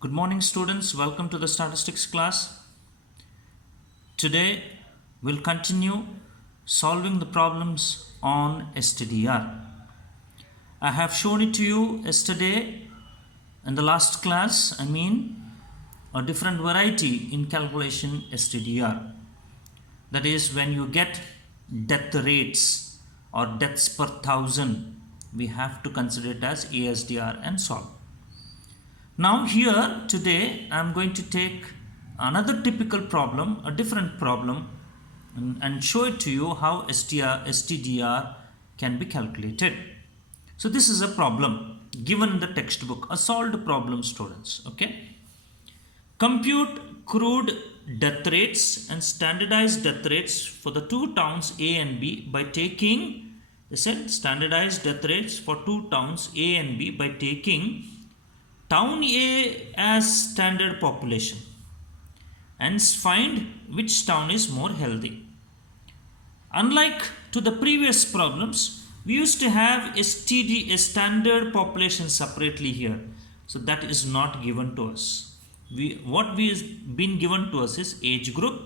Good morning, students. Welcome to the statistics class. Today, we'll continue solving the problems on STDR. I have shown it to you yesterday in the last class. A different variety in calculation STDR. That is, when you get death rates or deaths per thousand, we have to consider it as ASDR and solve. Now here today I am going to take another typical problem, a different problem, and show it to you how STDR can be calculated. So this is a problem given in the textbook, a solved problem, students. Okay. Compute crude death rates and standardized death rates for the two towns A and B by taking, they said, standardized death rates for two towns A and B by taking town A as standard population and find which town is more healthy. Unlike to the previous problems, we used to have a standard population separately here. So that is not given to us. What is been given to us is age group,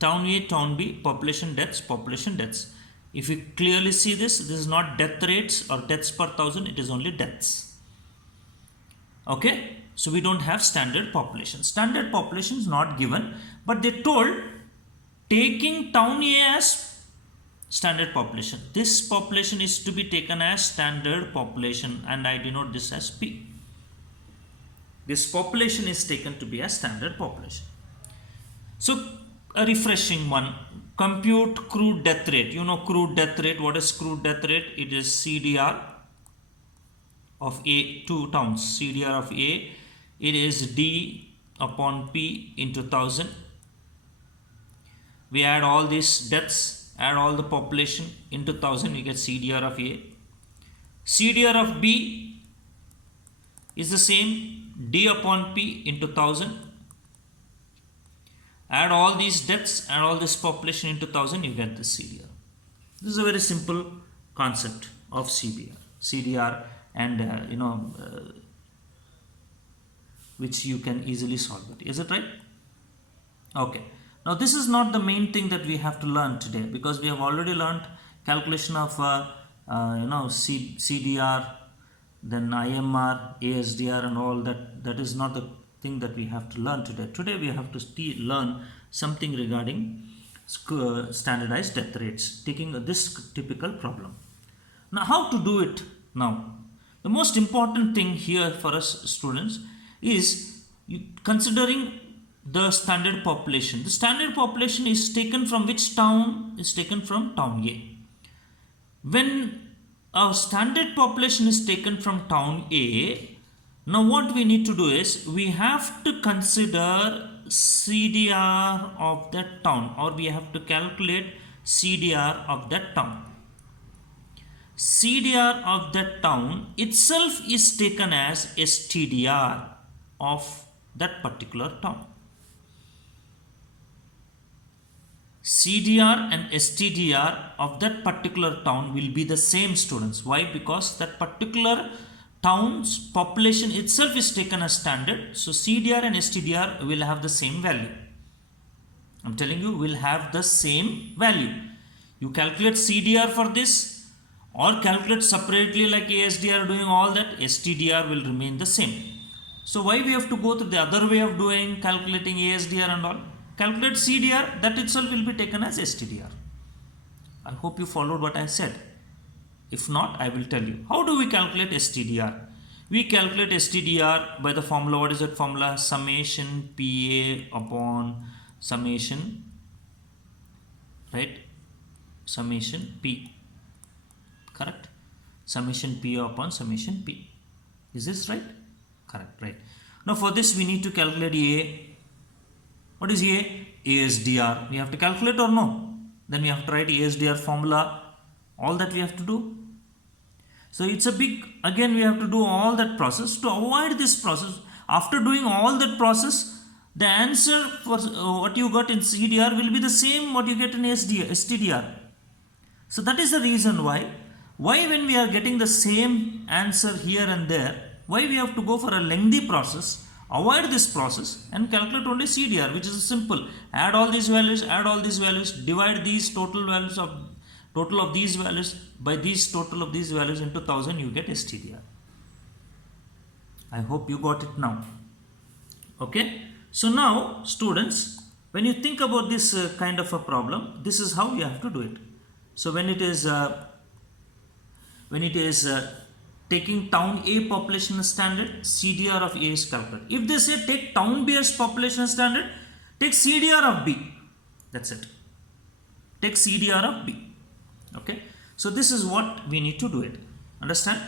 town A, town B, population deaths, population deaths. If you clearly see this is not death rates or deaths per thousand, it is only deaths. Okay, so we don't have standard population. Standard population is not given, but they told taking town A as standard population. This population is to be taken as standard population, and I denote this as P. This population is taken to be a standard population. So a refreshing one. Compute crude death rate. You know crude death rate. What is crude death rate? It is CDR of A, two towns, CDR of A, it is D upon P into 1000. We add all these deaths, add all the population into 1000, we get CDR of A. CDR of B is the same, D upon P into 1000. Add all these deaths, add all this population into 1000, you get this CDR. This is a very simple concept of CDR. And which you can easily solve it. Is it right? Okay. Now this is not the main thing that we have to learn today, because we have already learned calculation of CDR, then IMR, ASDR, and all that. That is not the thing that we have to learn today. Today we have to learn something regarding standardized death rates, taking this typical problem. Now how to do it now? The most important thing here for us students is considering the standard population. The standard population is taken from which town? Is taken from town A. When our standard population is taken from town A, now what we need to do is we have to consider CDR of that town, or we have to calculate CDR of that town. CDR of that town itself is taken as STDR of that particular town. CDR and STDR of that particular town will be the same, students. Why? Because that particular town's population itself is taken as standard. So CDR and STDR will have the same value. I'm telling you, will have the same value. You calculate CDR for this, or calculate separately like ASDR doing all that, STDR will remain the same. So why we have to go through the other way of doing calculating ASDR and all? Calculate CDR, that itself will be taken as STDR. I hope you followed what I said. If not, I will tell you. How do we calculate STDR? We calculate STDR by the formula. What is that formula? Summation PA upon summation, right? Summation P. Correct? Summation P upon summation P. Is this right? Correct, right. Now for this we need to calculate A. What is A? ASDR. We have to calculate or no? Then we have to write ASDR formula. All that we have to do. So it's a big, again we have to do all that process. To avoid this process, after doing all that process, the answer for what you got in CDR will be the same what you get in STDR. So that is the reason why when we are getting the same answer here and there, Why we have to go for a lengthy process? Avoid this process and calculate only CDR, which is simple. Add all these values, divide these total of these values by these total of these values into 1000, you get STDR. I hope you got it now. Okay. So now students, when you think about this kind of a problem, this is how you have to do it. So when it is taking town A population standard, CDR of A is calculated. If they say take town B as population standard, take CDR of B. That's it. Take CDR of B. Okay. So this is what we need to do it. Understand?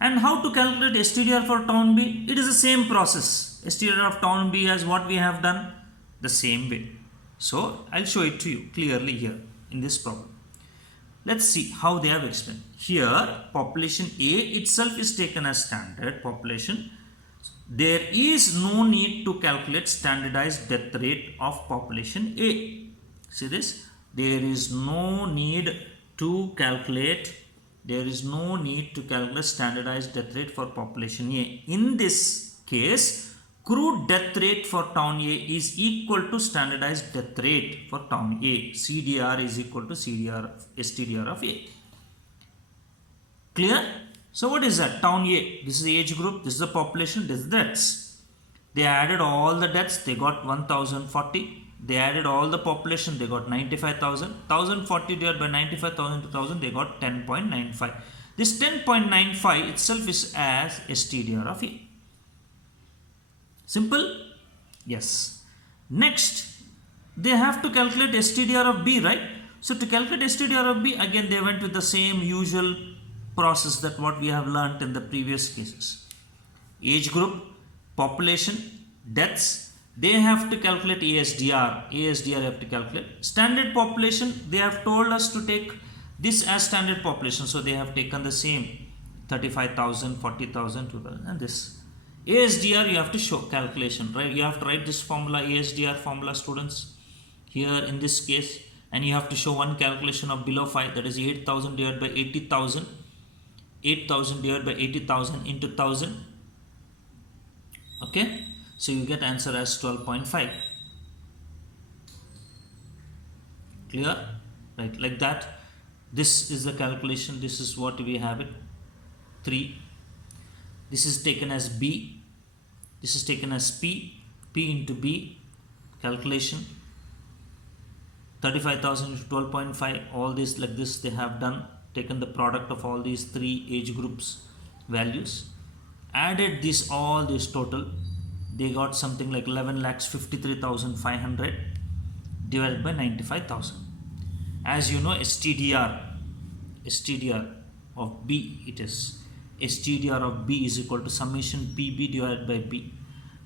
And how to calculate STDR for town B? It is the same process. STDR of town B as what we have done, the same way. So I'll show it to you clearly here in this problem. Let's see how they have explained. Here, population A itself is taken as standard population. There is no need to calculate standardized death rate of population A. See this? There is no need to calculate standardized death rate for population A. In this case, crude death rate for town A is equal to standardized death rate for town A. CDR is equal to STDR of A. Clear? So what is that? Town A. This is the age group. This is the population. This is the deaths. They added all the deaths. They got 1040. They added all the population. They got 95,000. 1040 divided by 95,000 to 1000. They got 10.95. This 10.95 itself is as STDR of A. Simple? Yes. Next, they have to calculate STDR of B, right? So to calculate STDR of B, again they went with the same usual process that what we have learnt in the previous cases. Age group, population, deaths, they have to calculate ASDR. ASDR have to calculate. Standard population, they have told us to take this as standard population. So they have taken the same 35,000, 40,000, 2,000 and this. ASDR you have to show calculation, right? You have to write this formula, ASDR formula, students, here in this case, and you have to show one calculation of below 5, that is 8,000 divided by 80,000. 8,000 divided by 80,000 into 1000. Okay, so you get answer as 12.5. Clear? Right, like that. This is the calculation. This is what we have it. 3. This is taken as B. This is taken as P. P into B. Calculation. 35,000 into 12.5. All this like this they have done. Taken the product of all these 3 age groups values. Added this all this total. They got something like 11,53,500 divided by 95,000. As you know, STDR of B it is. STDR of B is equal to summation PB divided by B.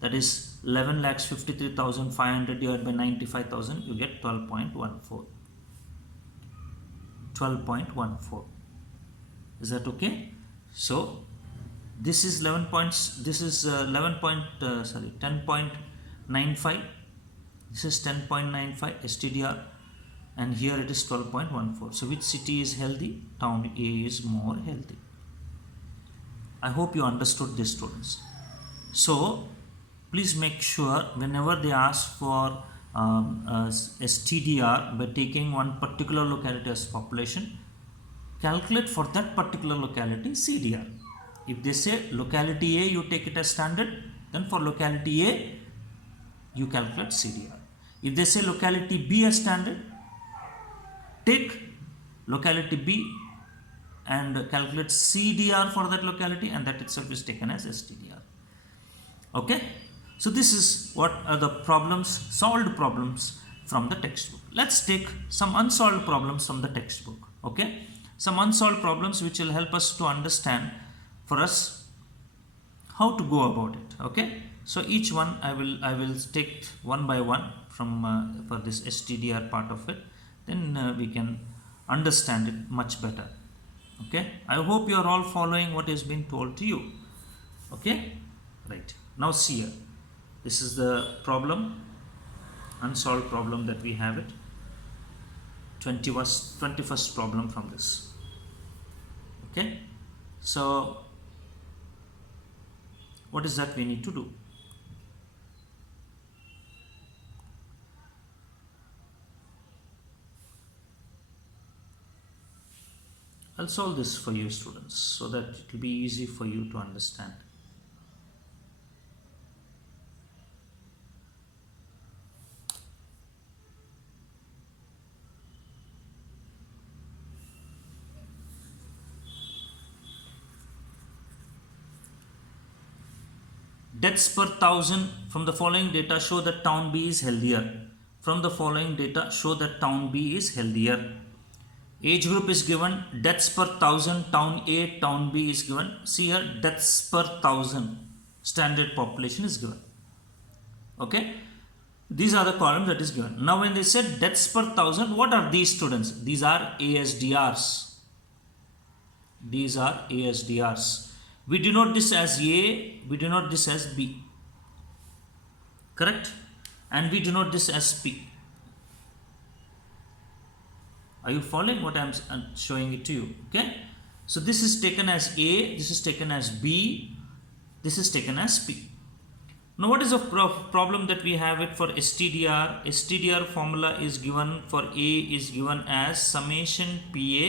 That is 11,53,500 divided by 95,000. You get 12.14. 12.14. Is that okay? So this is 11 points. This is 10.95. This is 10.95 STDR, and here it is 12.14. So which city is healthy? Town A is more healthy. I hope you understood this, students. So please make sure whenever they ask for STDR by taking one particular locality as population, calculate for that particular locality CDR. If they say locality A, you take it as standard, then for locality A, you calculate CDR. If they say locality B as standard, take locality B and calculate CDR for that locality, and that itself is taken as STDR. Okay? So this is what are the problems, solved problems from the textbook. Let's take some unsolved problems from the textbook. Okay? Some unsolved problems which will help us to understand for us how to go about it. Okay? So each one I will take one by one from for this STDR part of it. Then we can understand it much better. Okay? I hope you are all following what is being told to you. Okay? Right. Now see here. This is the problem, unsolved problem that we have it. 21st problem from this. Okay? So What is that we need to do? I'll solve this for you students so that it will be easy for you to understand. Deaths per thousand from the following data show that town B is healthier. From the following data show that town B is healthier. Age group is given, deaths per thousand, town A, town B is given. See here, deaths per thousand, standard population is given. Okay, these are the columns that is given. Now when they said deaths per thousand, what are these students? These are ASDRs. These are ASDRs. We denote this as A, we denote this as B. Correct? And we denote this as P. Are you following what I am showing it to you? Okay. So this is taken as A, this is taken as B, this is taken as P. Now what is the problem that we have it for STDR? STDR formula is given for A is given as summation PA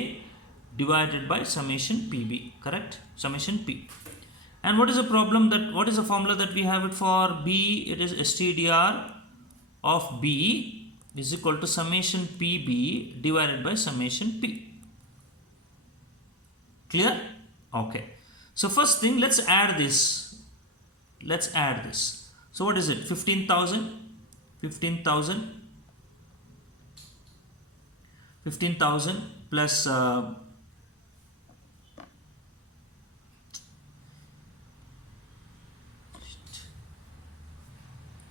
divided by summation PB, correct? Summation P. And what is the problem that, what is the formula that we have it for B? It is STDR of B is equal to summation PB divided by summation P. Clear? Okay. So first thing, let's add this. Let's add this. So what is it? 15,000. 15,000 plus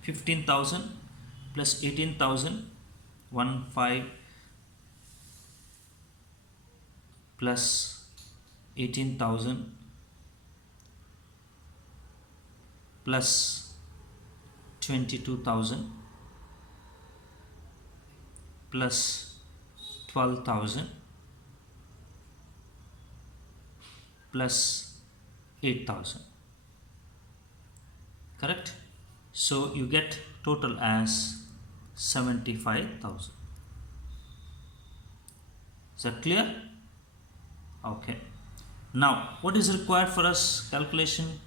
15,000 plus 18,000, 15 plus 18,000 plus 22,000 plus 12,000 plus 8,000. Correct? So you get total as 75,000. Is that clear? Okay. Now what is required for us calculation?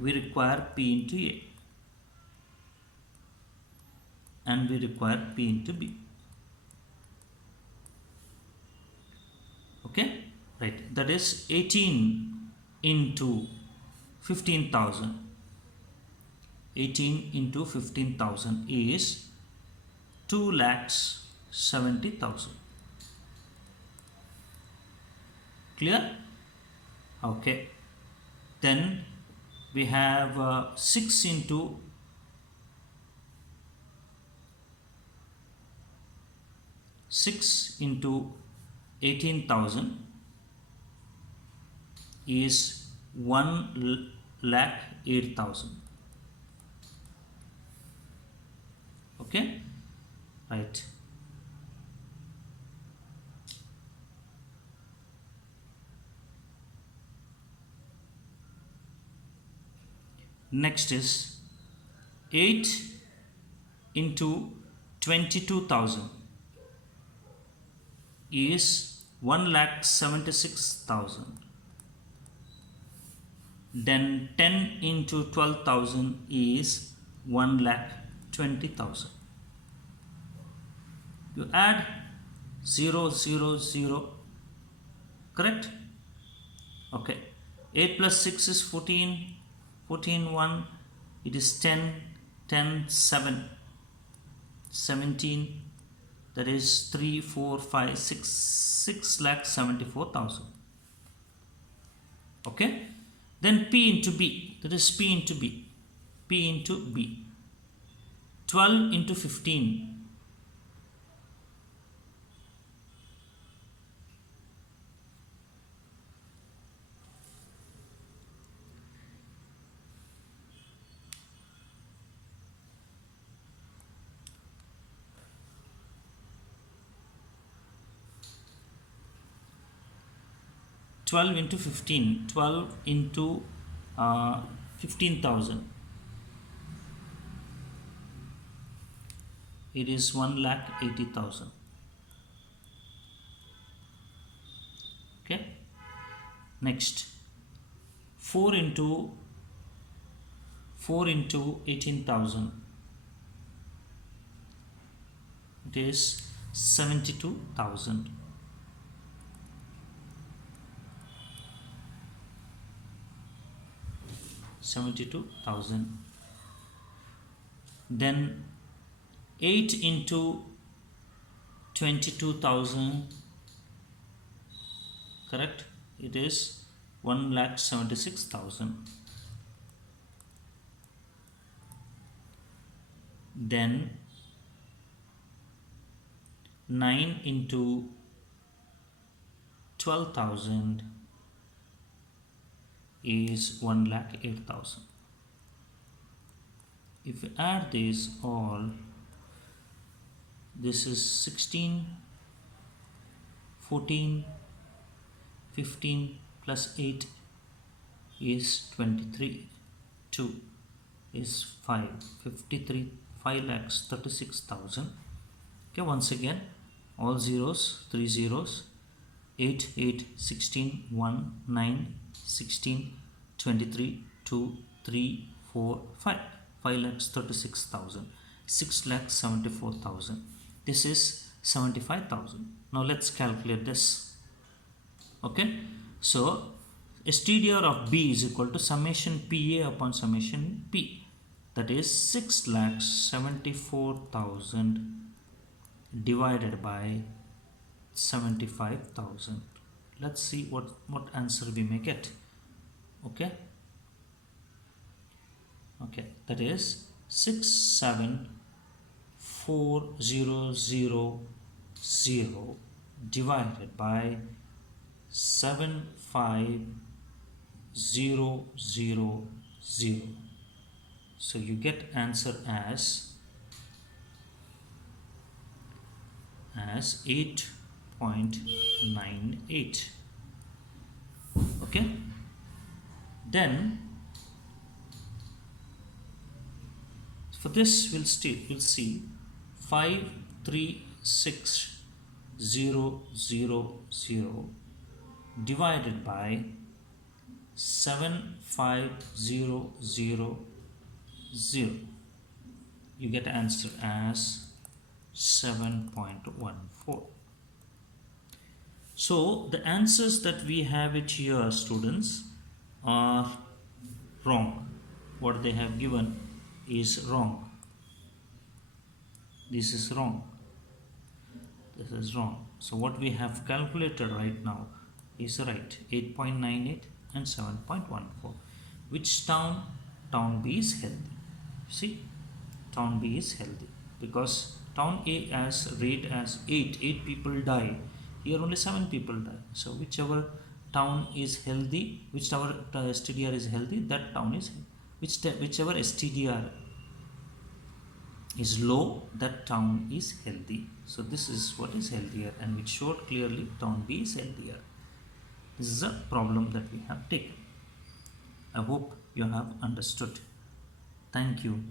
We require P into A and we require P into B. Okay, right, that is 18 into 15,000. 18 into 15,000 is 2,70,000. Clear? Okay. Then we have 6 into 18,000 is 1,08,000. Okay, right. Next is 8 into 22,000 is 1,76,000. Then 10 into 12,000 is 1,20,000. You add 0, 0, 0. Correct? Okay. 8 plus 6 is 14. 14, 1. It is 10. 10, 7. 17. That is 3, 4, 5, 6. 6,74,000. Okay. Then P into B. That is P into B. P into B. 12 into 15. 12 into 15, 12 into 15,000. It is 1,80,000. Okay. Next, 4 into 18,000. It is 72,000. Then 8 into 22,000. Correct? It is 1,76,000. Then 9 into 12,000 is 1,08,000. If we add this all, this is 16, 14, 15 plus 8 is 23. 2 is 5. 53, 5,36,000. Okay, once again, all zeros, 3 zeros. 8, 8, 16, 1, 9, 16, 23, 2, 3, 4, 5. 5,36,000. 6,74,000. This is 75,000. Now let's calculate this. Okay, so STDR of B is equal to summation PA upon summation P. That is 6,74,000 divided by 75,000. Let's see what answer we may get. Okay, that is 674,000 divided by 75,000. So you get answer as 8.98. Okay, then for this we'll see 536,000 divided by 75,000. You get answer as 7.14. So the answers that we have it here, students, are wrong. What they have given is wrong. This is wrong. This is wrong. So what we have calculated right now is right. 8.98 and 7.14. Which town? Town B is healthy. See, town B is healthy because town A as rate as 8 people die. Here only 7 people die. So whichever town is healthy, whichever STDR is healthy, that town is whichever STDR is low, that town is healthy. So this is what is healthier, and which showed clearly town B is healthier. This is a problem that we have taken. I hope you have understood. Thank you.